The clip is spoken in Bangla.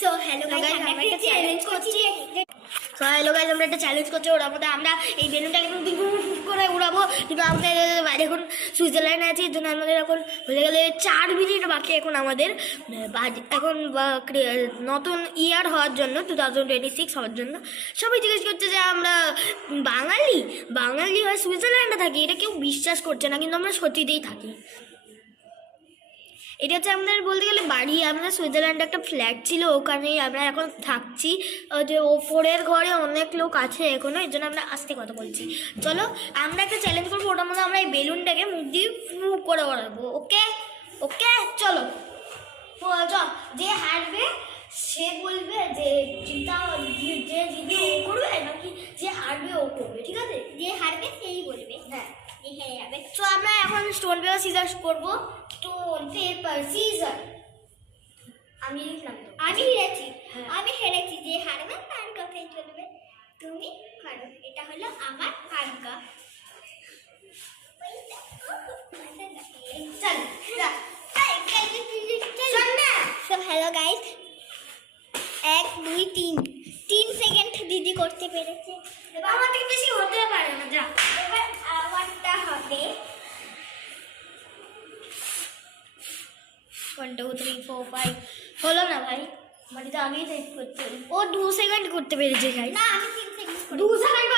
সো হ্যালো গাইস, আমরা একটা চ্যালেঞ্জ করছি। সো হ্যালো গাইস, আমরা একটা চ্যালেঞ্জ করছি। ওর মধ্যে আমরা এই বেলুনটাকে করে উড়াবো, কিন্তু আমাদের বাইরে এখন সুইজারল্যান্ড আছে, এর জন্য আমাদের এখন হয়ে গেলে 4 মিনিট বাকি। এখন আমাদের এখন নতুন ইয়ার হওয়ার জন্য 2026 হওয়ার জন্য সবাই জিজ্ঞেস করছে যে আমরা বাঙালি হয় সুইজারল্যান্ডে থাকি। এটা কেউ বিশ্বাস করছে না, কিন্তু আমরা সত্যিতেই থাকি। এটা হচ্ছে আমাদের বলতে গেলে বাড়ি। আমরা সুইজারল্যান্ডে একটা ফ্ল্যাট ছিল, ওখানেই আমরা এখন থাকছি। যে ওপরের ঘরে অনেক লোক আছে এখনো, এর জন্য আমরা আস্তে কথা বলছি। চলো আমরা একটা চ্যালেঞ্জ করবো, ওটার মধ্যে আমরা এই বেলুনটাকে মুখ দিয়ে ফু করে ওড়াবো। ওকে ওকে চলো। যে হারবে সে বলবে যে যে জিতে ও করবে, নাকি যে হারবে ও করবে। ঠিক আছে, যে হারবে সেই বলবে। হ্যাঁ, হেরে যাবে। তো আমরা এখন স্টোন পেপার সিজার করবো। Stone paper scissor. আমি লিখলাম তো। আমি হেরেছি। আমি হেরেছি। যে হারবে তার কথাই চলবে। তুমি হারো। এটা হলো আমার আজ্ঞা। হ্যালো গাইস, 1 2 3 সেকেন্ড দিদি করতে পেরেছে। আমার থেকে বেশি হতে পারে না। যা, এবার আমারটা হবে 1 2 3 4 5। হলো না ভাই, বাড়িতে আগেই টাইপ করতে। ও 2 সেকেন্ড করতে পেরেছে। না, আমি 3 সেকেন্ড 2 সেকেন্ড